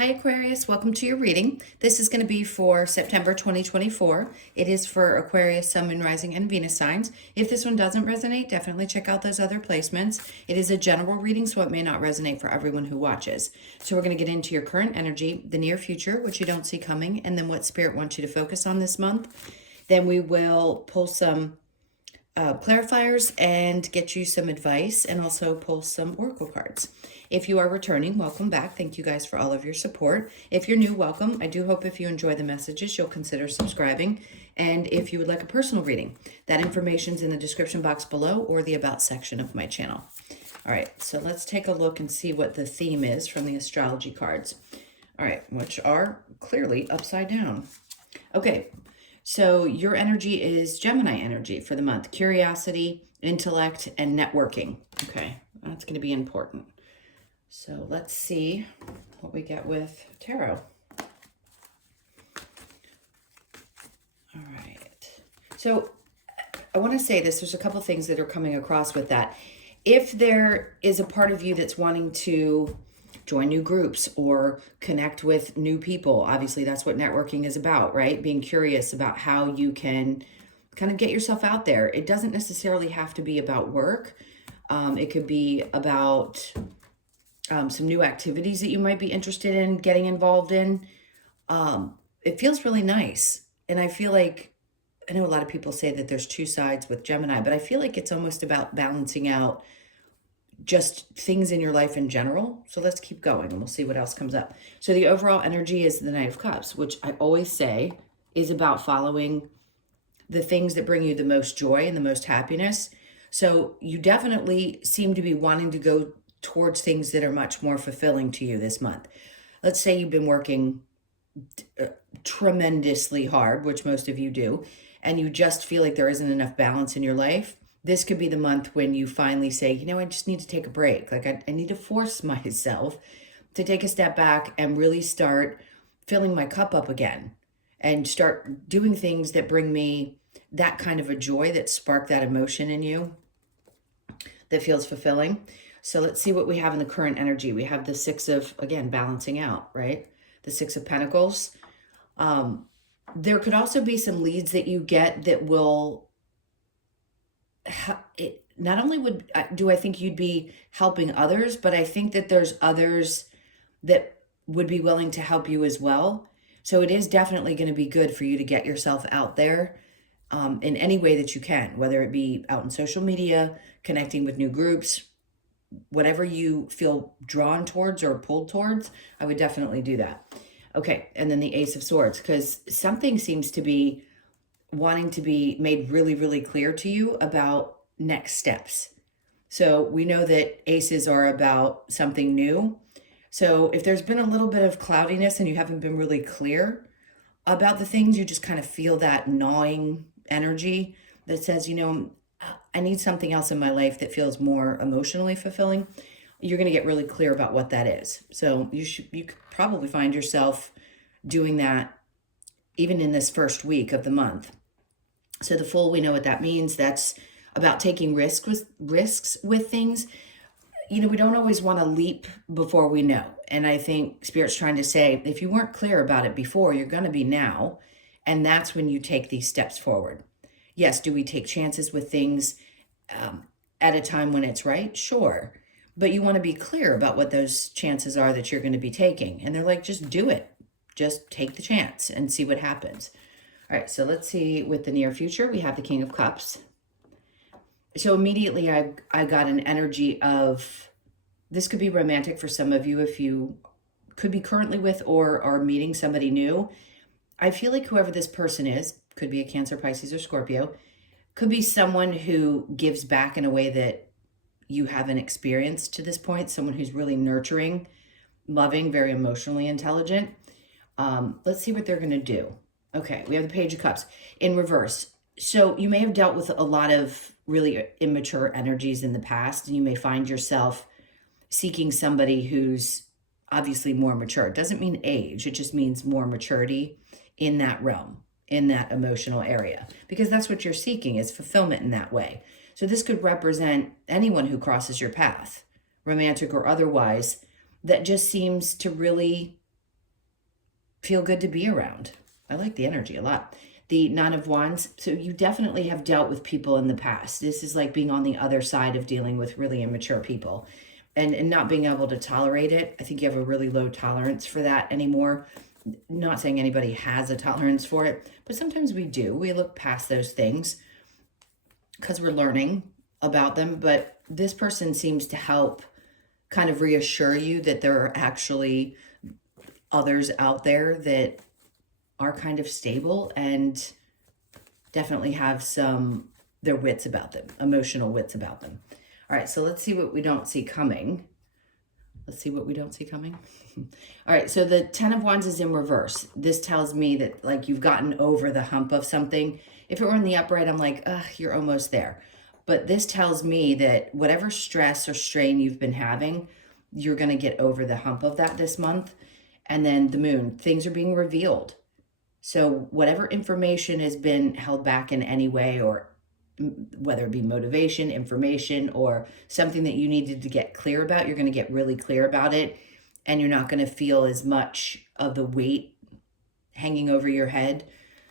Hi Aquarius, welcome to your reading. This is going to be for September 2024. It is for Aquarius, Sun, Moon, Rising, and Venus signs. If this one doesn't resonate, definitely check out those other placements. It is a general reading, so it may not resonate for everyone who watches. So we're going to get into your current energy, the near future, which you don't see coming, and then what Spirit wants you to focus on this month. Then we will pull some clarifiers and get you some advice, and also pull some oracle cards. If you are returning, welcome back. Thank you guys for all of your support. If you're new, welcome. I do hope if you enjoy the messages, you'll consider subscribing. And if you would like a personal reading, that information's in the description box below or the About section of my channel. All right, so let's take a look and see what the theme is from the astrology cards. All right, which are clearly upside down. Okay, so your energy is Gemini energy for the month. Curiosity, intellect, and networking. Okay, that's going to be important. So let's see what we get with tarot. All right. So I want to say this. There's a couple things that are coming across with that. If there is a part of you that's wanting to join new groups or connect with new people, obviously that's what networking is about, right? Being curious about how you can kind of get yourself out there. It doesn't necessarily have to be about work. It could be about some new activities that you might be interested in getting involved in. It feels really nice. And I feel like, I know a lot of people say that there's two sides with Gemini, but I feel like it's almost about balancing out just things in your life in general. So let's keep going and we'll see what else comes up. So the overall energy is the Knight of Cups, which I always say is about following the things that bring you the most joy and the most happiness. So you definitely seem to be wanting to go towards things that are much more fulfilling to you this month. Let's say you've been working tremendously hard, which most of you do, and you just feel like there isn't enough balance in your life. This could be the month when you finally say, you know, I just need to take a break. Like I need to force myself to take a step back and really start filling my cup up again and start doing things that bring me that kind of a joy, that spark that emotion in you that feels fulfilling. So let's see what we have in the current energy. We have the Six of, again, balancing out, right? The Six of Pentacles. There could also be some leads that you get that will, not only do I think you'd be helping others, but I think that there's others that would be willing to help you as well. So it is definitely going to be good for you to get yourself out there in any way that you can, whether it be out in social media, connecting with new groups, whatever you feel drawn towards or pulled towards, I would definitely do that. Okay, and then the Ace of Swords, because something seems to be wanting to be made really, really clear to you about next steps. So we know that aces are about something new. So if there's been a little bit of cloudiness and you haven't been really clear about the things, you just kind of feel that gnawing energy that says, you know, I need something else in my life that feels more emotionally fulfilling. You're going to get really clear about what that is. So you could probably find yourself doing that even in this first week of the month. So the Fool, we know what that means. That's about taking risks with things. You know, we don't always want to leap before we know. And I think Spirit's trying to say, if you weren't clear about it before, you're going to be now. And that's when you take these steps forward. Yes, do we take chances with things at a time when it's right? Sure. But you want to be clear about what those chances are that you're going to be taking. And they're like, just do it. Just take the chance and see what happens. All right, so let's see with the near future. We have the King of Cups. So immediately I got an energy of, this could be romantic for some of you if you could be currently with or are meeting somebody new. I feel like whoever this person is, could be a Cancer, Pisces, or Scorpio, could be someone who gives back in a way that you haven't experienced to this point, someone who's really nurturing, loving, very emotionally intelligent. Let's see what they're going to do. Okay, we have the Page of Cups in reverse. So you may have dealt with a lot of really immature energies in the past, and you may find yourself seeking somebody who's obviously more mature. It doesn't mean age, it just means more maturity in that realm, in that emotional area, because that's what you're seeking, is fulfillment in that way. So this could represent anyone who crosses your path, romantic or otherwise, that just seems to really feel good to be around. I like the energy a lot. The Nine of Wands, so you definitely have dealt with people in the past. This is like being on the other side of dealing with really immature people and not being able to tolerate it. I think you have a really low tolerance for that anymore. Not saying anybody has a tolerance for it, but sometimes we do. We look past those things because we're learning about them. But this person seems to help kind of reassure you that there are actually others out there that are kind of stable and definitely have their wits about them, emotional wits about them. All right, so let's see what we don't see coming. Let's see what we don't see coming. All right, so the Ten of Wands is in reverse. This tells me that like you've gotten over the hump of something. If it were in the upright, I'm like, ugh, you're almost there. But this tells me that whatever stress or strain you've been having, you're going to get over the hump of that this month. And then the moon, things are being revealed. So whatever information has been held back in any way, or whether it be motivation, information, or something that you needed to get clear about, you're going to get really clear about it. And you're not going to feel as much of the weight hanging over your head.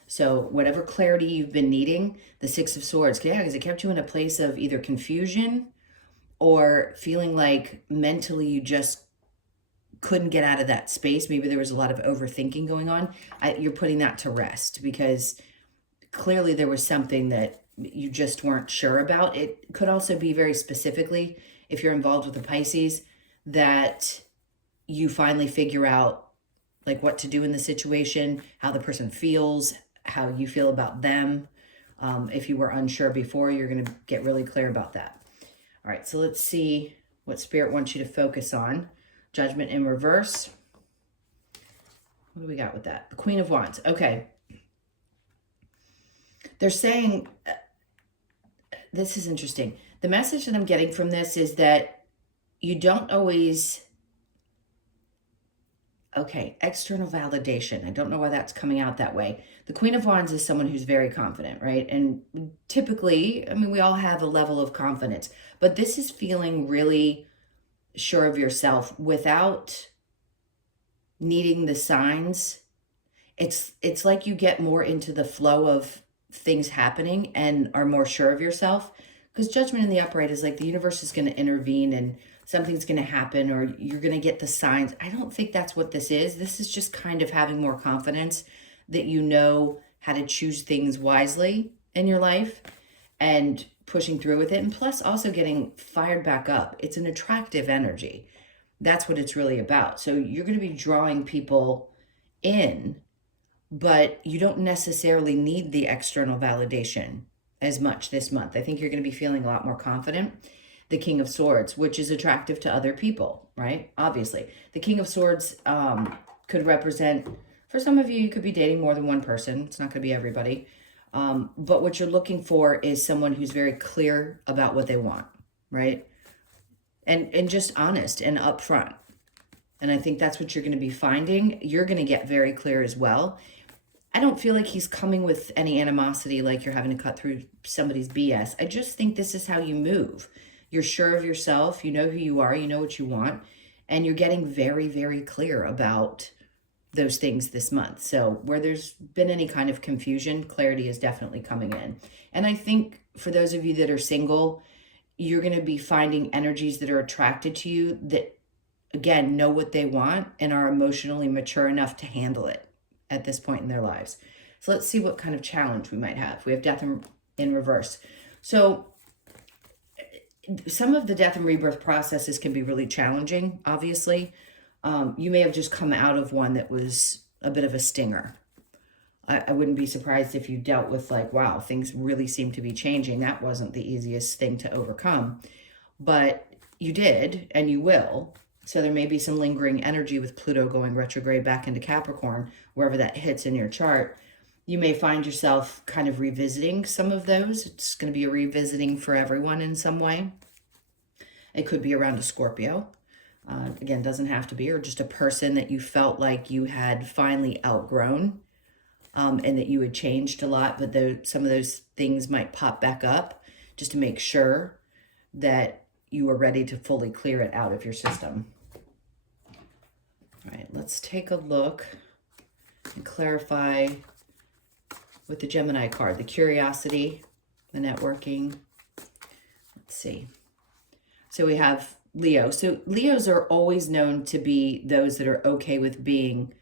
So whatever clarity you've been needing, the Six of Swords, yeah, because it kept you in a place of either confusion or feeling like mentally you just couldn't get out of that space. Maybe there was a lot of overthinking going on. You're putting that to rest because clearly there was something that you just weren't sure about. It could also be very specifically, if you're involved with the Pisces, that you finally figure out like what to do in the situation, how the person feels, how you feel about them. If you were unsure before, you're going to get really clear about that. All right, so let's see what Spirit wants you to focus on. Judgment in reverse. What do we got with that? The Queen of Wands. Okay. They're saying, this is interesting. The message that I'm getting from this is that you don't always, okay, external validation. I don't know why that's coming out that way. The Queen of Wands is someone who's very confident, right? And typically, I mean, we all have a level of confidence, but this is feeling really sure of yourself without needing the signs. It's like you get more into the flow of things happening and are more sure of yourself, because Judgment in the upright is like the universe is going to intervene and something's going to happen or you're going to get the signs. I don't think that's what this is. This is just kind of having more confidence that you know how to choose things wisely in your life and pushing through with it. And plus also getting fired back up. It's an attractive energy. That's what it's really about. So you're going to be drawing people in, but you don't necessarily need the external validation as much this month. I think you're going to be feeling a lot more confident. The King of Swords, which is attractive to other people, right? Obviously. The King of Swords could represent, for some of you, you could be dating more than one person. It's not going to be everybody. But what you're looking for is someone who's very clear about what they want, right? And just honest and upfront. And I think that's what you're going to be finding. You're going to get very clear as well. I don't feel like he's coming with any animosity, like you're having to cut through somebody's BS. I just think this is how you move. You're sure of yourself. You know who you are. You know what you want. And you're getting very, very clear about those things this month. So where there's been any kind of confusion, clarity is definitely coming in. And I think for those of you that are single, you're going to be finding energies that are attracted to you that, again, know what they want and are emotionally mature enough to handle it at this point in their lives. So let's see what kind of challenge we might have. We have Death in reverse. So some of the death and rebirth processes can be really challenging, obviously. You may have just come out of one that was a bit of a stinger. I wouldn't be surprised if you dealt with like, wow, things really seem to be changing. That wasn't the easiest thing to overcome, but you did and you will. So there may be some lingering energy with Pluto going retrograde back into Capricorn, wherever that hits in your chart. You may find yourself kind of revisiting some of those. It's going to be a revisiting for everyone in some way. It could be around a Scorpio. Again, doesn't have to be, or just a person that you felt like you had finally outgrown and that you had changed a lot, but some of those things might pop back up just to make sure that you are ready to fully clear it out of your system. All right, let's take a look And clarify with the Gemini card, the curiosity, the networking. Let's see. So we have Leo. So Leos are always known to be those that are okay with being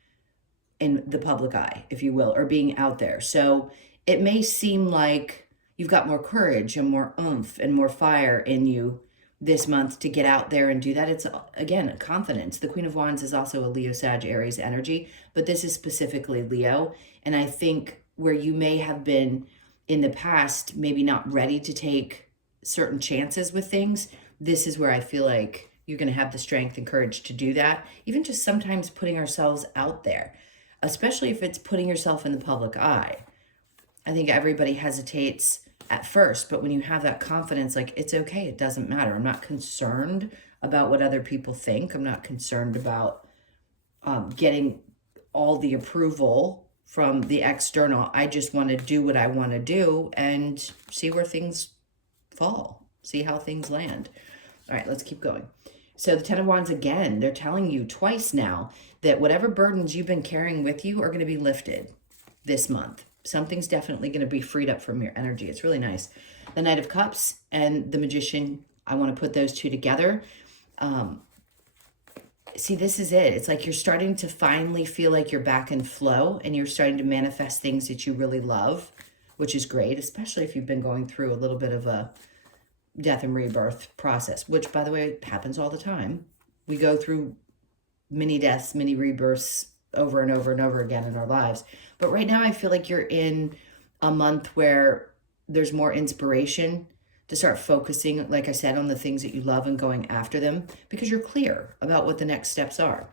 in the public eye, if you will, or being out there. So it may seem like you've got more courage and more oomph and more fire in you this month to get out there and do that. It's, again, confidence. The Queen of Wands is also a Leo, Sag, Aries energy, but this is specifically Leo. And I think where you may have been in the past, maybe not ready to take certain chances with things, this is where I feel like you're going to have the strength and courage to do that. Even just sometimes putting ourselves out there, especially if it's putting yourself in the public eye. I think everybody hesitates at first, but when you have that confidence, like, it's okay, it doesn't matter. I'm not concerned about what other people think. I'm not concerned about getting all the approval from the external. I just want to do what I want to do and see where things fall, see how things land. All right, let's keep going. So the Ten of Wands, again, they're telling you twice now that whatever burdens you've been carrying with you are going to be lifted this month. Something's definitely going to be freed up from your energy. It's really nice. The Knight of Cups and the Magician, I want to put those two together. See, this is it. It's like you're starting to finally feel like you're back in flow and you're starting to manifest things that you really love, which is great, especially if you've been going through a little bit of a death and rebirth process, which, by the way, happens all the time. We go through mini deaths, mini rebirths over and over and over again in our lives. But right now I feel like you're in a month where there's more inspiration to start focusing, like I said, on the things that you love and going after them because you're clear about what the next steps are.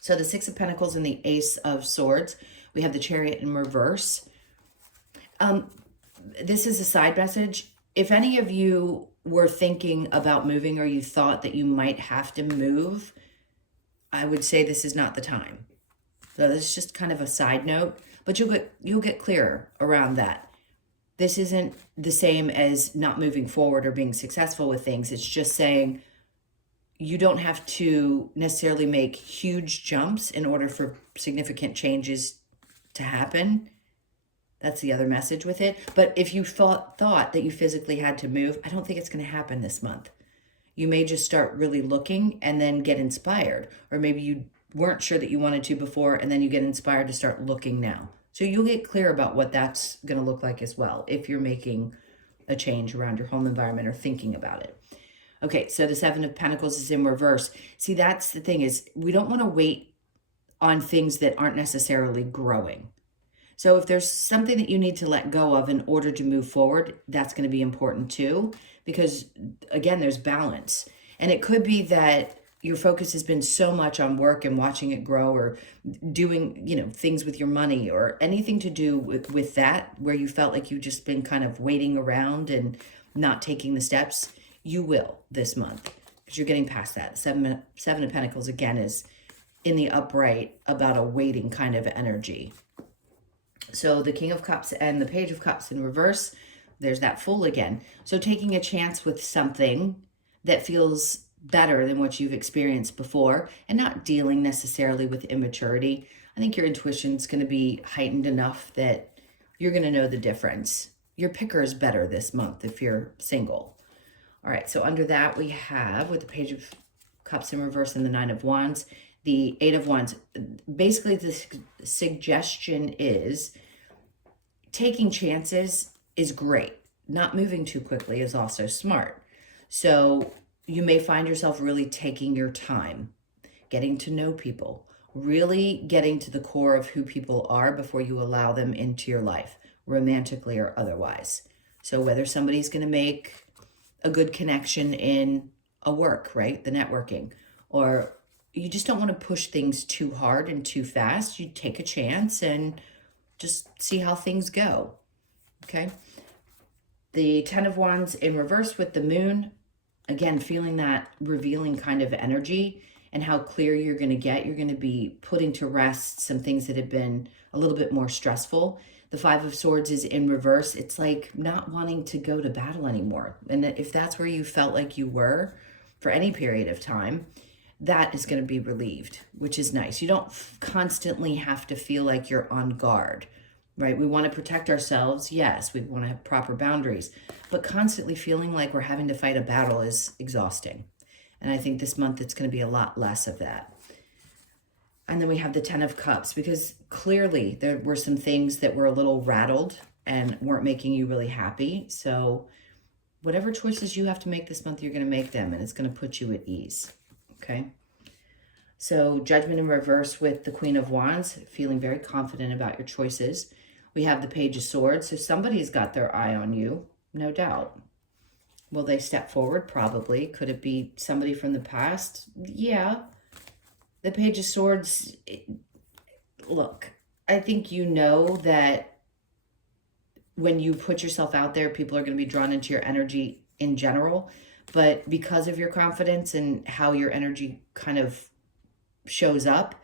So the Six of Pentacles and the Ace of Swords, we have the Chariot in reverse. This is a side message. If any of you were thinking about moving or you thought that you might have to move, I would say this is not the time. So this is just kind of a side note, but you'll get clearer around that. This isn't the same as not moving forward or being successful with things. It's just saying you don't have to necessarily make huge jumps in order for significant changes to happen. That's the other message with it. But if you thought that you physically had to move, I don't think it's going to happen this month. You may just start really looking and then get inspired. Or maybe you weren't sure that you wanted to before and then you get inspired to start looking now. So you'll get clear about what that's going to look like as well if you're making a change around your home environment or thinking about it. Okay, so the Seven of Pentacles is in reverse. See, that's the thing is we don't want to wait on things that aren't necessarily growing. So if there's something that you need to let go of in order to move forward, that's going to be important too, because again, there's balance. And it could be that your focus has been so much on work and watching it grow or doing, things with your money or anything to do with that, where you felt like you've just been kind of waiting around and not taking the steps. You will this month because you're getting past that. Seven of Pentacles, again, is in the upright about a waiting kind of energy. So the King of Cups and the Page of Cups in reverse, there's that Fool again. So taking a chance with something that feels better than what you've experienced before and not dealing necessarily with immaturity. I think your intuition's going to be heightened enough that you're going to know the difference. Your picker is better this month if you're single. All right, so under that we have, with the Page of Cups in reverse and the Nine of Wands, the Eight of Wands. Basically, the suggestion is taking chances is great. Not moving too quickly is also smart. So you may find yourself really taking your time, getting to know people, really getting to the core of who people are before you allow them into your life, romantically or otherwise. So whether somebody's going to make a good connection in a work, right? The networking, or you just don't want to push things too hard and too fast. You take a chance and just see how things go, okay? The Ten of Wands in reverse with the Moon, again, feeling that revealing kind of energy and how clear you're going to get. You're going to be putting to rest some things that have been a little bit more stressful. The Five of Swords is in reverse. It's like not wanting to go to battle anymore. And if that's where you felt like you were for any period of time, that is going to be relieved, which is nice. You don't constantly have to feel like you're on guard, right? We want to protect ourselves. Yes, we want to have proper boundaries, but constantly feeling like we're having to fight a battle is exhausting. And I think this month it's going to be a lot less of that. And then we have the 10 of Cups, because clearly there were some things that were a little rattled and weren't making you really happy. So whatever choices you have to make this month, you're going to make them, and it's going to put you at ease. Okay. So Judgment in reverse with the Queen of Wands, feeling very confident about your choices. We have the Page of Swords. So somebody's got their eye on you, no doubt. Will they step forward? Probably. Could it be somebody from the past? Yeah. The Page of Swords, look, I think you know that when you put yourself out there, people are going to be drawn into your energy in general. But because of your confidence and how your energy kind of shows up,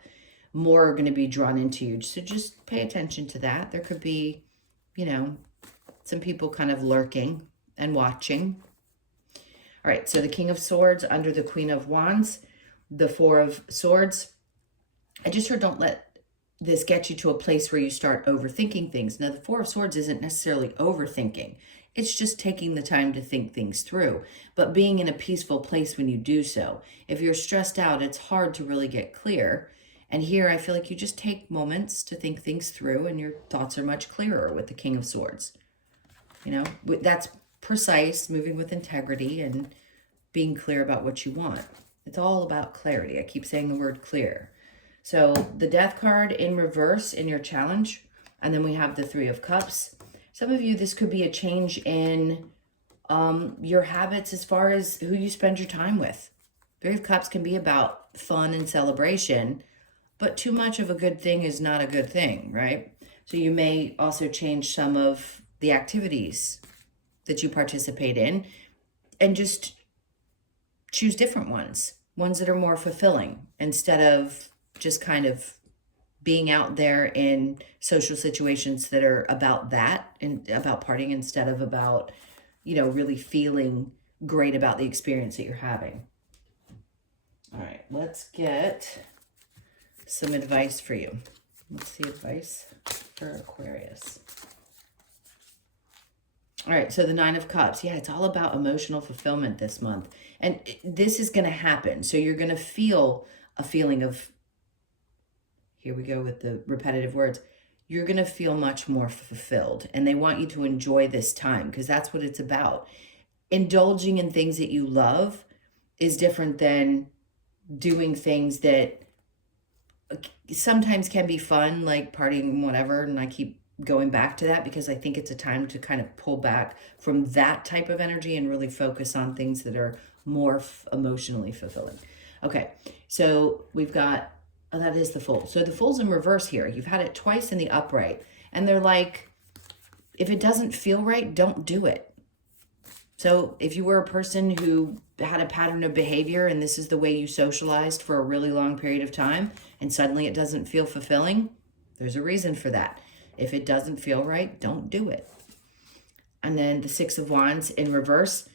more are going to be drawn into you. So just pay attention to that. There could be, you know, some people kind of lurking and watching. All right, so the King of Swords under the Queen of Wands, the Four of Swords. I just heard, don't let this get you to a place where you start overthinking things. Now, the Four of Swords isn't necessarily overthinking. It's just taking the time to think things through, but being in a peaceful place when you do so. If you're stressed out, it's hard to really get clear. And here, I feel like you just take moments to think things through, and your thoughts are much clearer with the King of Swords. You know, that's precise, moving with integrity, and being clear about what you want. It's all about clarity. I keep saying the word clear. So the Death card in reverse in your challenge, and then we have the Three of Cups. Some of you, this could be a change in your habits as far as who you spend your time with. Three of Cups can be about fun and celebration, but too much of a good thing is not a good thing, right? So you may also change some of the activities that you participate in and just choose different ones that are more fulfilling, instead of just kind of being out there in social situations that are about that and about partying, instead of about, you know, really feeling great about the experience that you're having. All right, let's get some advice for you. What's the advice for Aquarius? All right, so the Nine of Cups. Yeah, it's all about emotional fulfillment this month. And this is going to happen. So you're going to feel a feeling of, here we go with the repetitive words, you're going to feel much more fulfilled. And they want you to enjoy this time, because that's what it's about. Indulging in things that you love is different than doing things that sometimes can be fun, like partying, whatever. And I keep going back to that because I think it's a time to kind of pull back from that type of energy and really focus on things that are more emotionally fulfilling. Okay, so we've got, oh, that is the Fool. So the Fool's in reverse here. You've had it twice in the upright, and they're like, if it doesn't feel right, don't do it. So if you were a person who had a pattern of behavior and this is the way you socialized for a really long period of time, and suddenly it doesn't feel fulfilling, there's a reason for that. If it doesn't feel right, don't do it. And then the Six of Wands in reverse,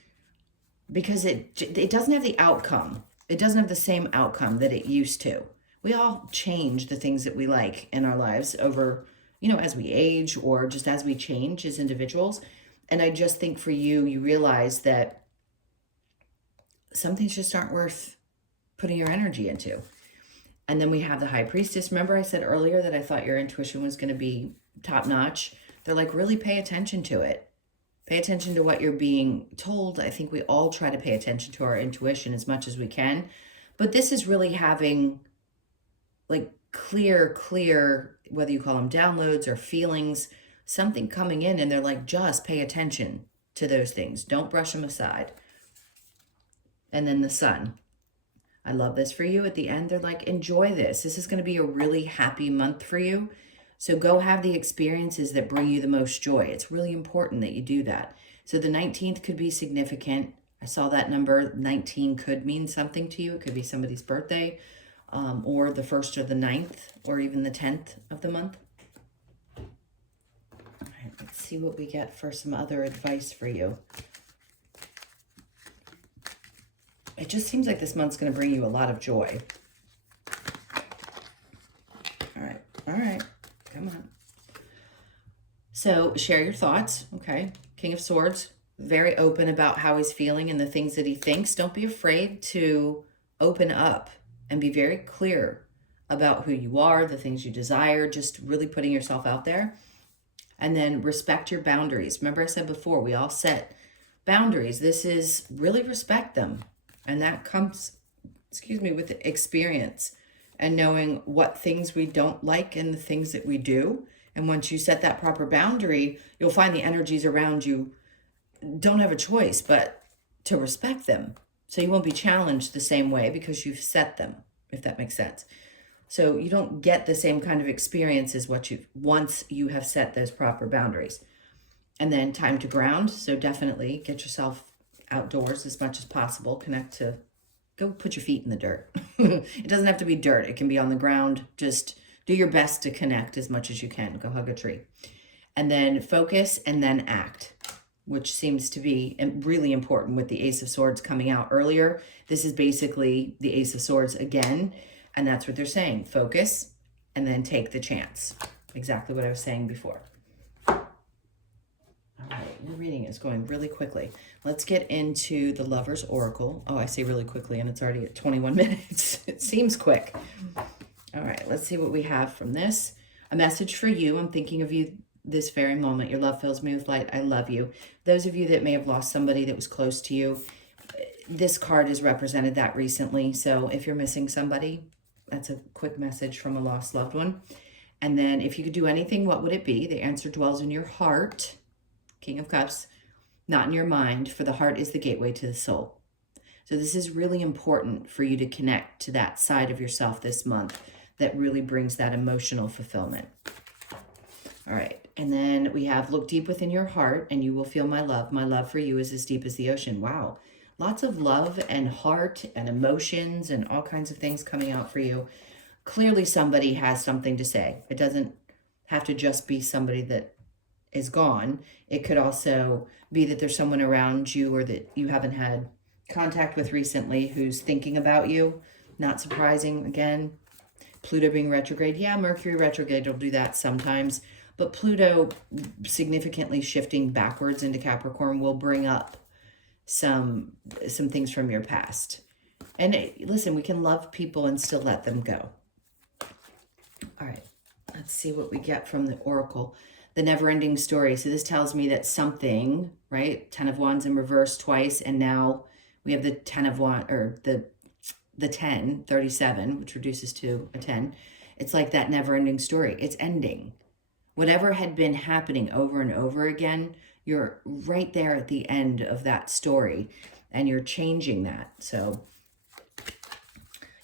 because it doesn't have the outcome. It doesn't have the same outcome that it used to. We all change the things that we like in our lives over, you know, as we age or just as we change as individuals. And I just think for you, you realize that some things just aren't worth putting your energy into. And then we have the High Priestess. Remember I said earlier that I thought your intuition was going to be top notch? They're like, really pay attention to it. Pay attention to what you're being told. I think we all try to pay attention to our intuition as much as we can. But this is really having like clear, whether you call them downloads or feelings, something coming in, and they're like, just pay attention to those things. Don't brush them aside. And then the Sun. I love this for you. At the end, they're like, enjoy this. This is going to be a really happy month for you. So go have the experiences that bring you the most joy. It's really important that you do that. So the 19th could be significant. I saw that number. 19 could mean something to you. It could be somebody's birthday, or the 1st or the 9th, or even the 10th of the month. All right, let's see what we get for some other advice for you. it just seems like this month's going to bring you a lot of joy. All right, come on. So share your thoughts, okay? King of Swords, very open about how he's feeling and the things that he thinks. Don't be afraid to open up and be very clear about who you are, the things you desire, just really putting yourself out there. And then respect your boundaries. Remember I said before, we all set boundaries. This is really respect them. And that comes, with experience and knowing what things we don't like and the things that we do. And once you set that proper boundary, you'll find the energies around you don't have a choice but to respect them. So you won't be challenged the same way because you've set them, if that makes sense. So you don't get the same kind of experience as what once you have set those proper boundaries. And then time to ground. So definitely get yourself outdoors as much as possible. Go put your feet in the dirt. It doesn't have to be dirt. It can be on the ground. Just do your best to connect as much as you can. Go hug a tree. And then focus and then act, which seems to be really important with the Ace of Swords coming out earlier. This is basically the Ace of Swords again. And that's what they're saying. Focus and then take the chance. Exactly what I was saying before. All right, your reading is going really quickly. Let's get into the Lover's Oracle. Oh, I say really quickly and it's already at 21 minutes. It seems quick. All right, let's see what we have from this. A message for you. I'm thinking of you this very moment. Your love fills me with light. I love you. Those of you that may have lost somebody that was close to you, this card has represented that recently. So if you're missing somebody, that's a quick message from a lost loved one. And then if you could do anything, what would it be? The answer dwells in your heart, King of Cups, not in your mind, for the heart is the gateway to the soul. So this is really important for you to connect to that side of yourself this month that really brings that emotional fulfillment. All right. And then we have look deep within your heart and you will feel my love. My love for you is as deep as the ocean. Wow. Lots of love and heart and emotions and all kinds of things coming out for you. Clearly somebody has something to say. It doesn't have to just be somebody that is gone. It could also be that there's someone around you or that you haven't had contact with recently who's thinking about you. Not surprising, again. Pluto being retrograde. Yeah, Mercury retrograde will do that sometimes. But Pluto significantly shifting backwards into Capricorn will bring up some things from your past. And listen, we can love people and still let them go. All right, let's see what we get from the Oracle. The never-ending story. So this tells me that something, right? 10 of Wands in reverse twice, and now we have the 10 of Wands, or the 10, 37, which reduces to a 10. It's like that never-ending story. It's ending. Whatever had been happening over and over again, you're right there at the end of that story and you're changing that. So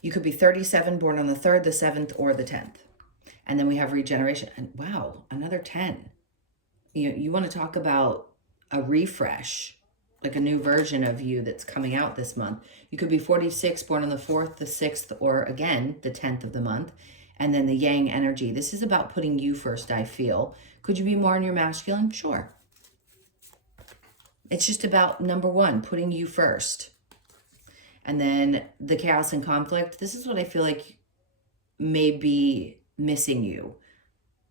you could be 37, born on the 3rd, the 7th, or the 10th. And then we have regeneration. And wow, another 10. You want to talk about a refresh, like a new version of you that's coming out this month. You could be 46, born on the 4th, the 6th, or again, the 10th of the month. And then the yang energy. This is about putting you first, I feel. Could you be more in your masculine? Sure. It's just about number one, putting you first. And then the chaos and conflict. This is what I feel like may be missing you.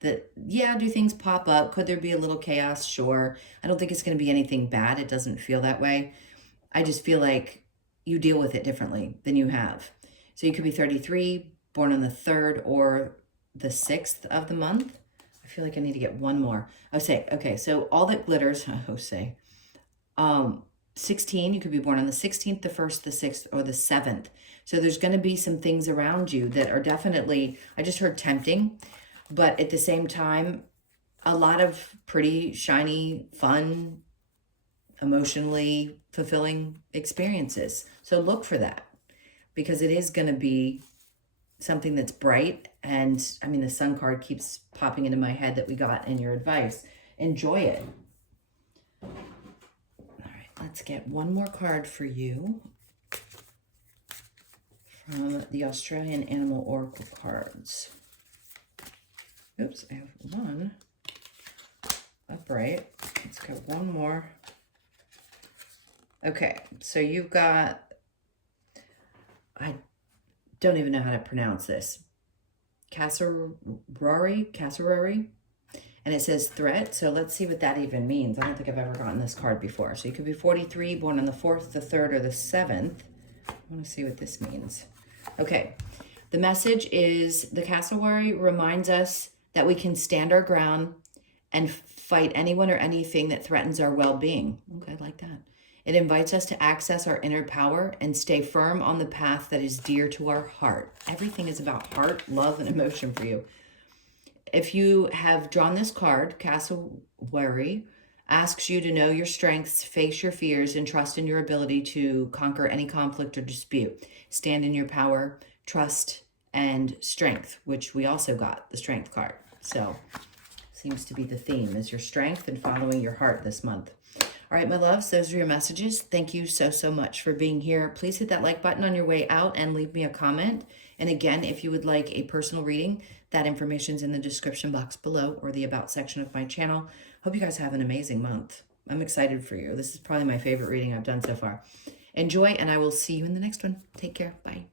That, yeah, do things pop up? Could there be a little chaos? Sure. I don't think it's going to be anything bad. It doesn't feel that way. I just feel like you deal with it differently than you have. So you could be 33, born on the 3rd or the 6th of the month. I feel like I need to get one more. Okay, so all that glitters, 16, you could be born on the 16th, the 1st, the 6th, or the 7th. So there's going to be some things around you that are definitely, I just heard tempting, but at the same time, a lot of pretty shiny, fun, emotionally fulfilling experiences. So look for that because it is going to be something that's bright. And I mean, the sun card keeps popping into my head that we got in your advice. Enjoy it. All right, let's get one more card for you from the Australian Animal Oracle cards. Oops, I have one upright. Let's get one more. Okay, so you've got I don't even know how to pronounce this. Casserari. And it says threat. So let's see what that even means. I don't think I've ever gotten this card before. So you could be 43, born on the 4th, the 3rd, or the 7th. I want to see what this means. Okay. The message is the cassowary reminds us that we can stand our ground and fight anyone or anything that threatens our well-being. Okay, I like that. It invites us to access our inner power and stay firm on the path that is dear to our heart. Everything is about heart, love, and emotion for you. If you have drawn this card, cassowary asks you to know your strengths, face your fears, and trust in your ability to conquer any conflict or dispute. Stand in your power, trust, and strength, which we also got, the strength card. So seems to be the theme is your strength and following your heart this month. All right, my loves, those are your messages. Thank you so, so much for being here. Please hit that like button on your way out and leave me a comment. And again, if you would like a personal reading, that information's in the description box below or the about section of my channel. Hope you guys have an amazing month. I'm excited for you. This is probably my favorite reading I've done so far. Enjoy, and I will see you in the next one. Take care. Bye.